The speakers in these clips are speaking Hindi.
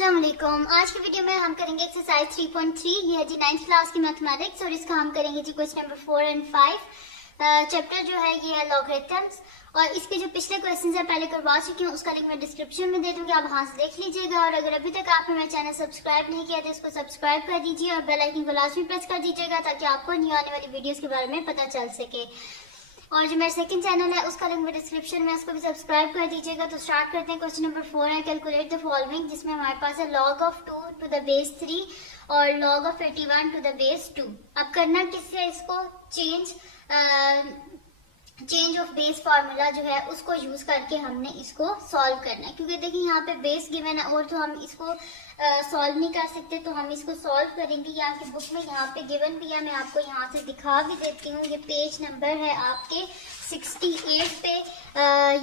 अस्सलाम वालेकुम। आज की वीडियो में हम करेंगे एक्सरसाइज 3.3। ये है जी 9th क्लास की मैथमेटिक्स और इसका हम करेंगे जी क्वेश्चन नंबर 4 और 5। चैप्टर जो है ये है लॉगरिथम्स और इसके जो पिछले क्वेश्चंस है पहले करवा चुकी हूँ, उसका लिंक मैं डिस्क्रिप्शन में दे दूंगी, आप वहां से देख लीजिएगा। और अगर अभी तक आपने मेरा चैनल सब्सक्राइब नहीं किया तो इसको सब्सक्राइब कर दीजिए और बेल आइकन को लाजमी प्रेस कर दीजिएगा ताकि आपको न्यू आने वाली वीडियोस के बारे में पता चल सके। और जो मेरा सेकंड चैनल है उसका लिंक मैं डिस्क्रिप्शन में, उसको भी सब्सक्राइब कर दीजिएगा। तो स्टार्ट करते हैं। क्वेश्चन नंबर 4 है कैलकुलेट द फॉलोइंग, जिसमें हमारे पास है log of 2 to the base 3 और log of 81 to the base 2। अब करना किससे है इसको, चेंज ऑफ बेस फार्मूला जो है उसको यूज करके हमने इसको सॉल्व करना है, क्योंकि देखिए यहाँ पे बेस गिवन है और तो हम इसको सॉल्व नहीं कर सकते, तो हम इसको सॉल्व करेंगे। यहाँ की बुक में यहाँ पे गिवन भी है, मैं आपको यहाँ से दिखा भी देती हूँ। ये पेज नंबर है आपके 68 पे,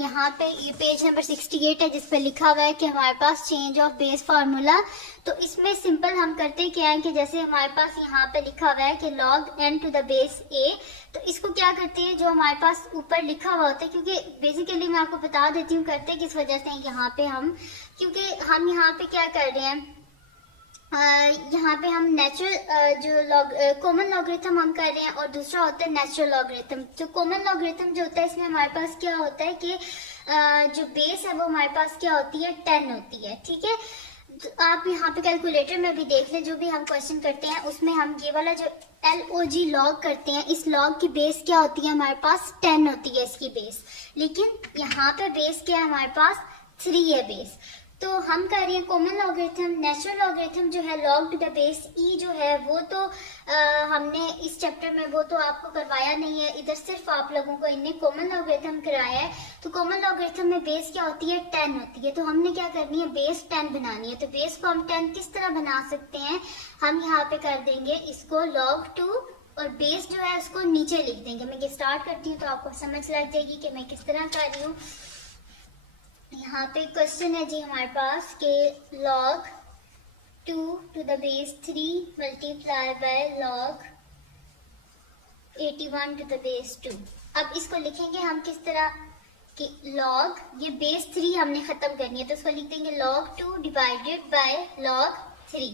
यहाँ पे ये पेज नंबर 68 है जिसपे लिखा हुआ है कि हमारे पास चेंज ऑफ बेस फार्मूला। तो इसमें सिंपल हम करते क्या है कि जैसे हमारे पास यहाँ पे लिखा हुआ है कि log n to the base a, तो इसको क्या करते हैं जो हमारे पास ऊपर लिखा हुआ होता है, क्योंकि बेसिकली मैं आपको बता देती हूँ करते किस वजह से यहाँ पे हम, क्योंकि हम यहाँ पे क्या कर रहे हैं, यहाँ पे हम नेचुरल जो कॉमन लॉगरिथम हम कर रहे हैं और दूसरा होता है नेचुरल लॉगरिथम। जो कॉमन लॉगरिथम जो होता है इसमें हमारे पास क्या होता है कि जो बेस है वो हमारे पास क्या होती है, 10 होती है। ठीक है, तो आप यहाँ पे कैलकुलेटर में भी देख लें, जो भी हम क्वेश्चन करते हैं उसमें हम ये वाला जो LOG लॉग करते हैं, इस लॉग की बेस क्या होती है, हमारे पास 10 होती है इसकी बेस। लेकिन यहाँ पे बेस क्या है, हमारे पास 3 है बेस। तो हम कर रहे हैं कॉमन लॉगरिथम। नेचुरल लॉगरिथम जो है log to the base e जो है वो तो हमने इस चैप्टर में वो तो आपको करवाया नहीं है, इधर सिर्फ आप लोगों को इनने कॉमन लॉगरिथम कराया है। तो कॉमन लॉगरिथम में बेस क्या होती है, 10 होती है। तो हमने क्या करनी है, बेस 10 बनानी है। तो बेस को हम 10 किस तरह बना सकते हैं, हम यहाँ पे कर देंगे इसको log 2 और बेस जो है उसको नीचे लिख देंगे। मैं ये स्टार्ट करती हूँ तो आपको समझ लग जाएगी कि मैं किस तरह कर रही हूँ। यहाँ पे क्वेश्चन है जी हमारे पास के log 2 to the base 3 multiply by log 81 to the base 2। अब इसको लिखेंगे हम किस तरह कि log, ये बेस 3 हमने खत्म करनी है तो इसको लिख देंगे log 2 डिवाइडेड बाय log 3।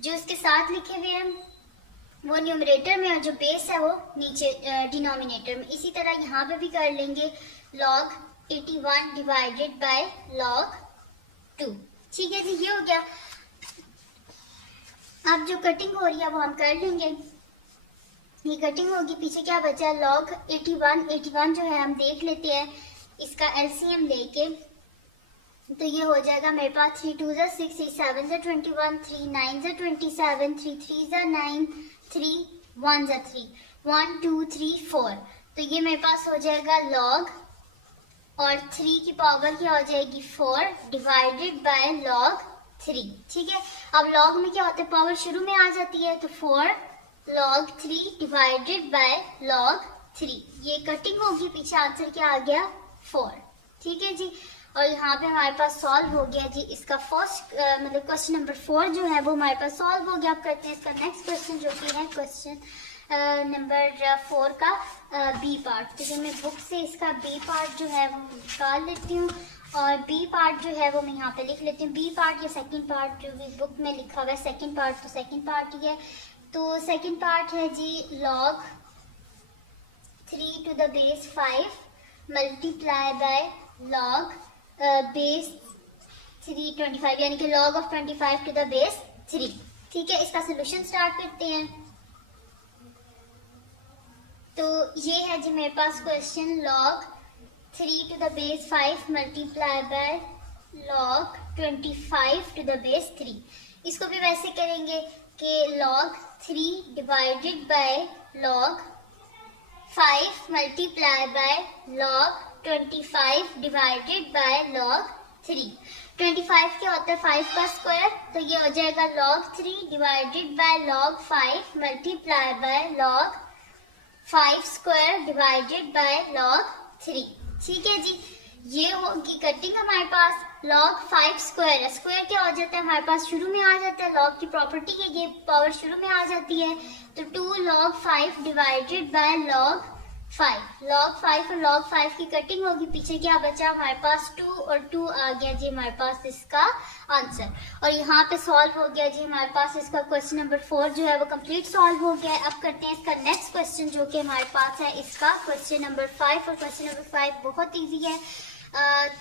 जो इसके साथ लिखे हुए हैं वो न्यूमरेटर में और जो बेस है वो नीचे डिनोमिनेटर में। इसी तरह यहाँ पे भी कर लेंगे log 81 डिवाइडेड बाय log 2। ठीक है जी, ये हो गया। अब जो कटिंग हो रही है वो हम कर लेंगे। ये कटिंग होगी, पीछे क्या बचा, log 81 जो है हम देख लेते हैं इसका LCM लेके। तो ये हो जाएगा मेरे पास 3 2 6 3 7 21 3 9 27 3 3 9 3 1 3 1 2 3 4। तो ये मेरे पास हो जाएगा log और 3 की पावर क्या हो जाएगी 4 डिवाइडेड बाय log 3। ठीक है, अब log में क्या होता है, पावर शुरू में आ जाती है, तो 4 log 3 डिवाइडेड बाय log 3। ये कटिंग होगी, पीछे आंसर क्या आ गया 4। ठीक है जी, और यहाँ पे हमारे पास सॉल्व हो गया जी इसका फर्स्ट मतलब क्वेश्चन नंबर 4 जो है वो हमारे पास सॉल्व हो गया। अब करते हैं इसका नेक्स्ट क्वेश्चन जो कि है क्वेश्चन नंबर 4 का बी पार्ट। तो मैं बुक से इसका बी पार्ट जो है वो निकाल लेती हूँ और बी पार्ट जो है वो मैं यहाँ पे लिख लेती हूँ। बी पार्ट या सेकंड पार्ट जो भी बुक में लिखा हुआ है सेकंड पार्ट, तो सेकंड पार्ट ही है। तो सेकंड पार्ट है जी log 3 to the base 5 multiply by log base 3 25, यानी कि log of 25 to the base 3। ठीक है, इसका सोल्यूशन स्टार्ट करते हैं। तो ये है जी मेरे पास question log 3 to the base 5 multiply by log 25 to the base 3। इसको भी वैसे करेंगे कि log 3 divided by log 5 multiply by log 25 divided by log 3। 25 क्या होता है 5 का स्क्वायर, तो ये हो जाएगा log 3 divided by log 5 multiply by log 5 square divided by log 3। ठीक है जी, ये होगी कटिंग हमारे पास। log 5 स्क्वायर है, स्क्वायर क्या हो जाता है हमारे पास शुरू में आ जाता है, log की प्रॉपर्टी है ये, पावर शुरू में आ जाती है। तो 2 log 5 divided by log 5। log 5 और log 5 की कटिंग होगी, पीछे क्या बचा हमारे पास 2 और 2 आ गया जी हमारे पास इसका आंसर। और यहाँ पे सॉल्व हो गया जी हमारे पास इसका क्वेश्चन नंबर 4 जो है वो कंप्लीट सॉल्व हो गया है। अब करते हैं इसका नेक्स्ट क्वेश्चन जो कि हमारे पास है इसका क्वेश्चन नंबर 5। और क्वेश्चन नंबर 5 बहुत ईजी है।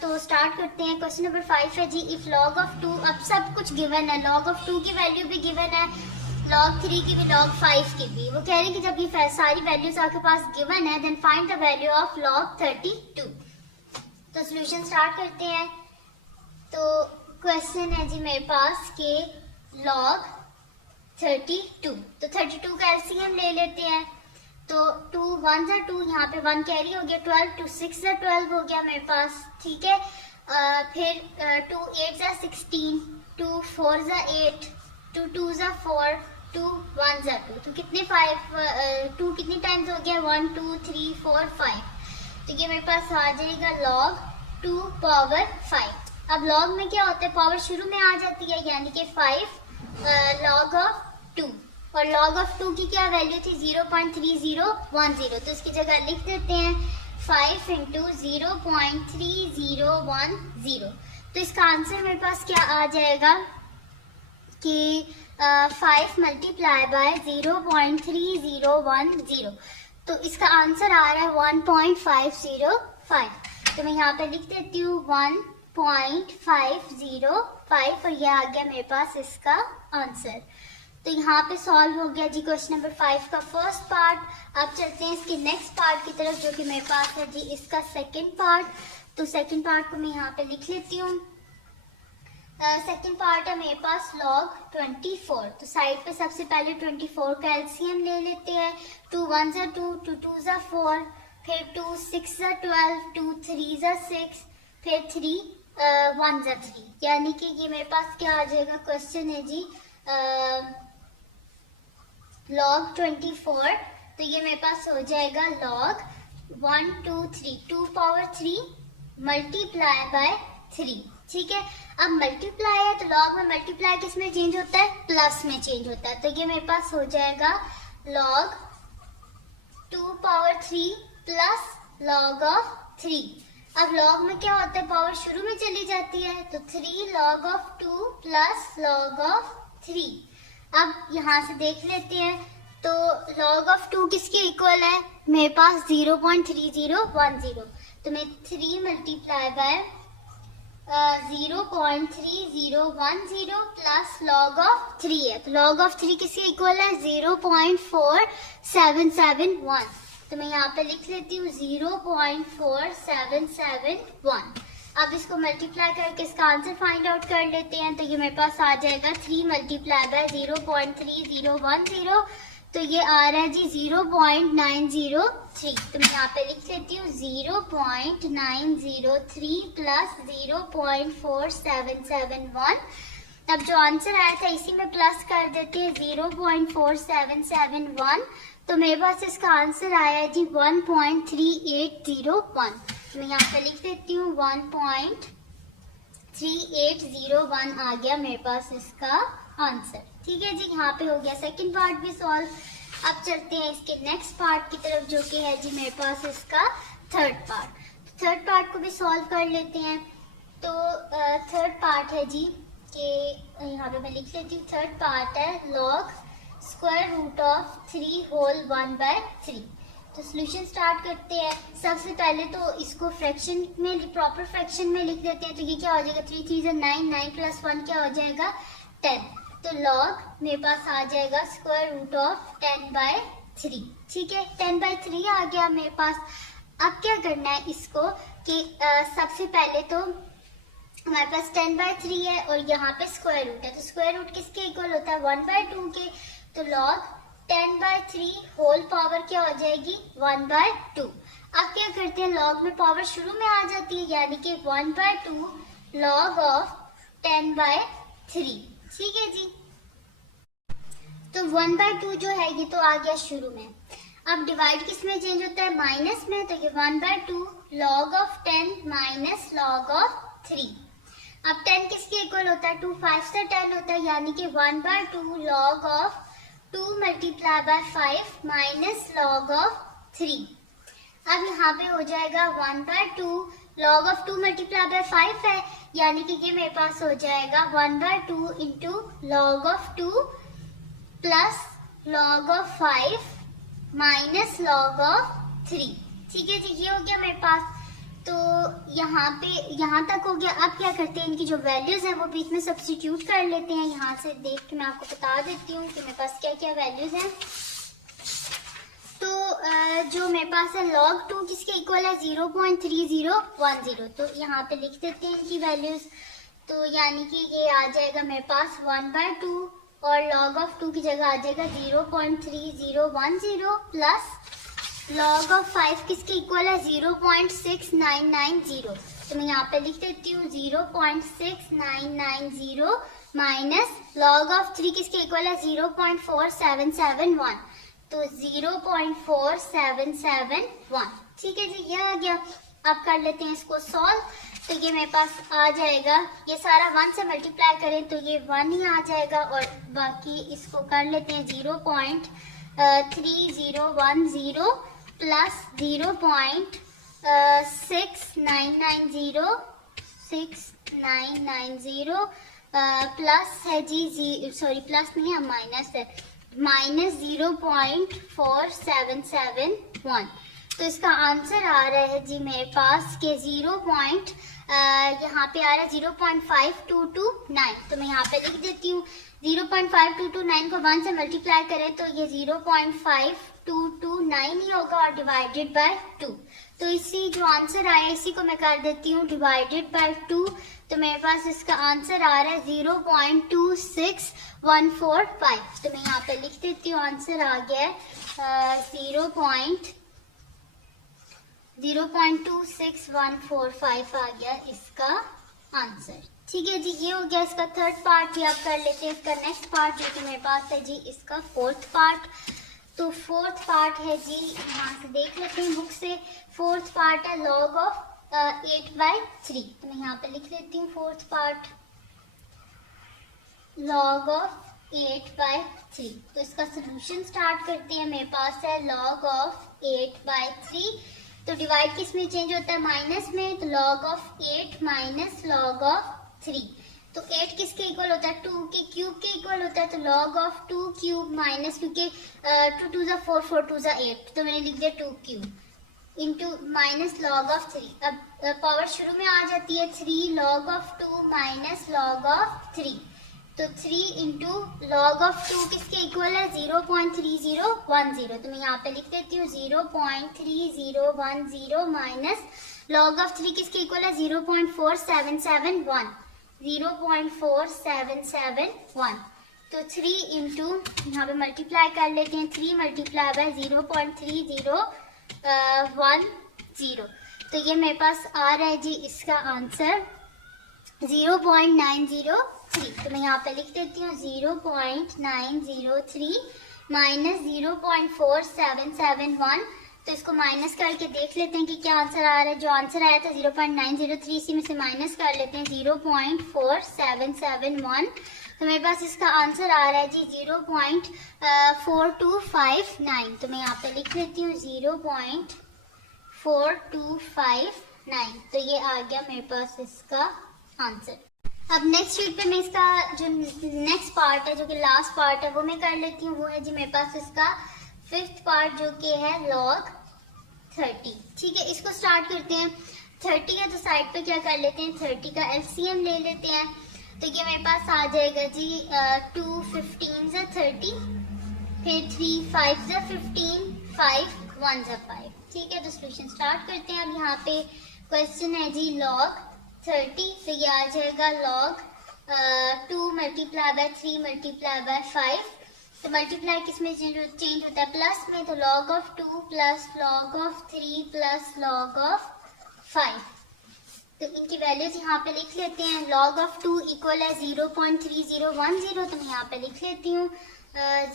तो स्टार्ट करते हैं। क्वेश्चन नंबर 5 है जी इफ log ऑफ 2, अब सब कुछ गिवन है, log ऑफ 2 की वैल्यू भी गिवन है, log 3 की भी, log 5 की भी। वो कह रहे हैं कि जब ये सारी वैल्यूज आपके पास गिवन है then find the value of log 32। तो सॉल्यूशन स्टार्ट करते हैं। तो क्वेश्चन है जी मेरे पास के log 32, तो 32 का एलसीएम ले लेते हैं। तो 2 1 जा 2, यहाँ पे 1 कैरी हो गया, 12 2 6 जा 12 हो गया मेरे पास, ठीक है। फिर 2 8 जा 16, 2 4 जा 8, 2 2 जा 4, 2 1 जा 2, तो कितने 2 कितनी टाइम्स हो गया, 1 2 3 4 5। तो ये मेरे पास आ जाएगा log 2 पावर 5। अब log में क्या होता है, पावर शुरू में आ जाती है, यानी कि 5 log ऑफ 2, और log ऑफ 2 की क्या वैल्यू थी, 0.3010। तो इसकी जगह लिख देते हैं 5 इंटू 0.3010। तो इसका आंसर मेरे पास क्या आ जाएगा कि 5 मल्टीप्लाई बाय 0.3010। तो इसका आंसर आ रहा है 1.505। तो मैं यहाँ पे लिख देती हूँ 1.505 और यह आ गया मेरे पास इसका आंसर। तो यहाँ पे सॉल्व हो गया जी क्वेश्चन नंबर 5 का फर्स्ट पार्ट। अब चलते हैं इसके नेक्स्ट पार्ट की तरफ जो कि मेरे पास है जी इसका सेकंड पार्ट। तो सेकंड पार्ट को मैं यहाँ पे लिख लेती हूँ। सेकंड पार्ट है मेरे पास log 24। तो साइड पे सबसे पहले 24 का एलसीएम ले लेते हैं। 2 1 जा 2, 2 2 जा 4, फिर 2 6 जा 12, 2 3 जा 6, फिर 3 1 जा 3, यानी कि ये मेरे पास क्या आ जाएगा, क्वेश्चन है जी log 24। तो ये मेरे पास हो जाएगा log 1 2 3, 2 पावर 3 मल्टीप्लाई बाय 3, ठीक है। अब मल्टीप्लाई है तो log में मल्टीप्लाई किस में चेंज होता है, प्लस में चेंज होता है। तो ये मेरे पास हो जाएगा log 2 power 3 plus log of 3। अब log में क्या होता है, पावर शुरू में चली जाती है, तो 3 log of 2 plus log of 3। अब यहाँ से देख लेते हैं, तो log ऑफ 2 किसके इक्वल है, मेरे पास 0.3010। तो मैं 3 multiply by 0.3010 plus log of 3 है, तो log ऑफ 3 किसके इक्वल है, 0.4771। तो मैं यहाँ पे लिख लेती हूँ 0.4771। अब इसको मल्टीप्लाई करके इसका आंसर फाइंड आउट कर लेते हैं। तो ये मेरे पास आ जाएगा 3 मल्टीप्लाई बाय 0.3010, तो ये आ रहा है जी 0.903। तो मैं यहाँ पे लिख लेती हूँ 0.903 प्लस 0.4771। अब जो आंसर आया था इसी में प्लस कर देते हैं 0.4771। तो मेरे पास इसका आंसर आया है जी 1.3801। मैं यहाँ पे लिख देती हूँ 1.3801 आ गया मेरे पास इसका आंसर, ठीक है जी। यहाँ पे हो गया सेकंड पार्ट भी सॉल्व। अब चलते हैं इसके नेक्स्ट पार्ट की तरफ जो कि है जी मेरे पास इसका थर्ड पार्ट। थर्ड पार्ट को भी सॉल्व कर लेते हैं। तो थर्ड पार्ट है जी कि यहाँ पे मैं लिख लेती हूँ, थर्ड पार्ट है log square root of 3 whole 1/3। तो सॉल्यूशन स्टार्ट करते हैं। सबसे पहले तो इसको फ्रैक्शन में, प्रॉपर फ्रैक्शन में लिख देते हैं। तो ये क्या हो जाएगा, 3 3 9, 9 प्लस 1 क्या हो जाएगा, 10। तो log मेरे पास आ जाएगा स्क्वायर रूट ऑफ 10/3, ठीक है। 10/3 आ गया मेरे पास। अब क्या करना है इसको कि सबसे पहले तो हमारे पास 10/3 है और यहाँ पे स्क्वायर रूट है, तो स्क्वायर रूट किसके इक्वल होता है, 1/2 के। तो log 10/3 होल पावर क्या हो जाएगी, 1/2। अब क्या करते हैं, log में पावर शुरू में आ जाती है, यानी कि 1/2 log ऑफ 10/3, ठीक है जी। तो 1/2 जो है ये तो आ गया शुरू में। अब डिवाइड किस में चेंज होता है, माइनस में। तो ये 1/2 log of 10 minus log of 3। अब 10 किसके इक्वल होता है, 2 5 से 10 होता है, यानी कि 1/2 log of 2 multiply by 5 minus log of 3। अब यहाँ पे हो जाएगा 1/2 log of 2 मल्टीप्लाई बाय 5 है, यानी कि ये मेरे पास हो जाएगा 1/2 into log of 2 plus log of 5 minus log of 3। ठीक है जी, ये हो गया मेरे पास। तो यहाँ तक हो गया। अब क्या करते हैं, इनकी जो वैल्यूज है वो बीच में सब्स्टिट्यूट कर लेते हैं। यहाँ से देख के मैं आपको बता देती हूँ कि मेरे पास क्या क्या वैल्यूज हैं। तो जो मेरे पास है log 2 किसके इक्वल है 0.3010, तो यहाँ पे लिख देते हैं इनकी वैल्यूज। तो यानी कि ये आ जाएगा मेरे पास 1/2 और log of 2 की जगह आ जाएगा 0.3010 प्लस log of 5 किसके इक्वल है 0.6990। तो मैं यहाँ पे लिख देती हूँ 0.6990 माइनस log of 3 किसके इक्वल है 0.4771, तो 0.4771। ठीक है जी, ये आ गया। अब कर लेते हैं इसको सॉल्व। तो ये मेरे पास आ जाएगा, ये सारा 1 से मल्टीप्लाई करें तो ये 1 ही आ जाएगा, और बाकी इसको कर लेते हैं 0.3010 प्लस 0.6990 प्लस है जी, सॉरी प्लस नहीं है, माइनस है, माइनस 0.4771। तो इसका आंसर आ रहा है जी मेरे पास के यहाँ पे आ रहा है 0.5229। तो मैं यहाँ पे लिख देती हूँ 0.5229 को 1 से मल्टीप्लाई करें तो ये 0.5229 ही होगा और डिवाइडेड बाय 2। तो इसी जो आंसर आया इसी को मैं कर देती हूँ डिवाइडेड बाय 2। तो मेरे पास इसका आंसर आ रहा है 0.26145। तो मैं यहाँ पे लिख देती हूँ, आंसर आ गया है 0.26145 आ गया इसका आंसर। ठीक है जी, ये हो गया इसका थर्ड पार्ट भी आप कर लेते हैं। इसका नेक्स्ट पार्ट जो कि मेरे पास है जी इसका फोर्थ पार्ट। तो फोर्थ पार्ट है जी, यहाँ से देख लेते हैं बुक से। फोर्थ पार्ट है log of 8/3। तो मैं यहाँ पे लिख लेती हूँ फोर्थ पार्ट log of 8/3। तो इसका सोल्यूशन स्टार्ट करते हैं। मेरे पास है log of 8/3। तो डिवाइड किस में चेंज होता है, माइनस में, तो log of 8 minus log of 3। तो 8 किसके इक्वल होता है 2 के क्यूब के इक्वल होता है। तो log of 2 क्यूब माइनस, क्योंकि 2 2 जा 4 4 2 जा 8, तो मैंने लिख दिया 2 cube into minus log of 3। अब पावर शुरू में आ जाती है 3 log of 2 minus log of 3। तो 3 इंटू log of 2 किसके इक्वल है 0.3010। तो मैं यहाँ पे लिख देती हूँ 0.3010 माइनस log of 3 किसके इक्वल है 0.4771। 0.4771। तो 3 इंटू यहाँ पे मल्टीप्लाई कर लेते हैं, 3 मल्टीप्लाई बाय 0.3010। तो ये मेरे पास आ रहा है जी इसका आंसर 0.903। तो मैं यहाँ पे लिख देती हूँ 0.903 माइनस 0.4771। तो इसको माइनस करके देख लेते हैं कि क्या आंसर आ रहा है। जो आंसर आया था 0.903, इसी में से माइनस कर लेते हैं 0.4771। तो मेरे पास इसका आंसर आ रहा है जी 0.4259। तो मैं यहाँ पे लिख लेती हूँ 0.4259। तो ये आ गया मेरे पास इसका आंसर। अब नेक्स्ट शीट पे मैं इसका जो नेक्स्ट पार्ट है, जो कि लास्ट पार्ट है, वो मैं कर लेती हूँ। वो है जी मेरे पास इसका फिफ्थ पार्ट, जो कि है log 30। ठीक है, इसको स्टार्ट करते हैं। 30 है तो साइड पे क्या कर लेते हैं, 30 का LCM ले लेते हैं। तो ये मेरे पास आ जाएगा जी 2 15 जा 30, फिर 3 5 जा 15, 5 1 जा 5। ठीक है, तो सोल्यूशन स्टार्ट करते हैं। अब यहाँ पे क्वेश्चन है जी log 30। तो ये आ जाएगा log 2 multiply by 3 multiply by 5। तो मल्टीप्लाई किस में चेंज होता है, प्लस में। तो log of 2 plus log of 3 plus log of 5। तो इनकी वैल्यूज यहाँ पे लिख लेते हैं। log of 2 इक्वल है 0.3010। तो मैं यहाँ पे लिख लेती हूँ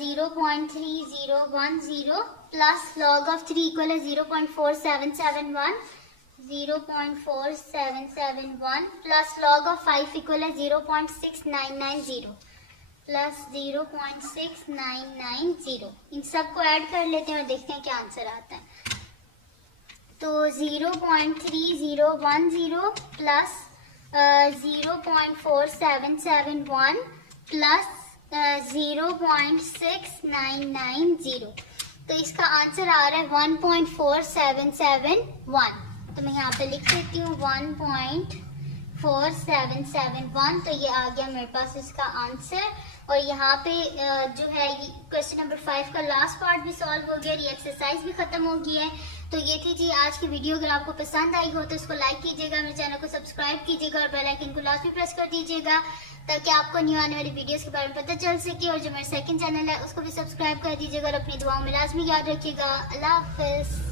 0.3010 प्लस log of 3 इक्वल है 0.4771। 0.4771 प्लस log of 5 इक्वल है 0.6990 प्लस 0.6990। इन सबको ऐड कर लेते हैं और देखते हैं क्या आंसर आता है। तो 0.3010 प्लस 0.4771 प्लस 0.6990, तो इसका आंसर आ रहा है 1.4771। तो मैं यहाँ पे लिख देती हूँ 1.4771, तो ये आ गया मेरे पास इसका आंसर। और यहाँ पे जो है क्वेश्चन नंबर 5 का लास्ट पार्ट भी सॉल्व हो गया, ये एक्सरसाइज भी खत्म हो गई है। तो ये थी जी आज की वीडियो। अगर आपको पसंद आई हो तो इसको लाइक कीजिएगा, मेरे चैनल को सब्सक्राइब कीजिएगा और बेल आइकन को लास्ट भी प्रेस कर दीजिएगा ताकि आपको न्यू आने वाली वीडियोस के बारे में पता चल सके। और जो मेरा सेकंड चैनल है उसको भी सब्सक्राइब कर दीजिएगा और अपनी दुआओं में लाजमी याद रखिएगा। अल्लाह हाफिज।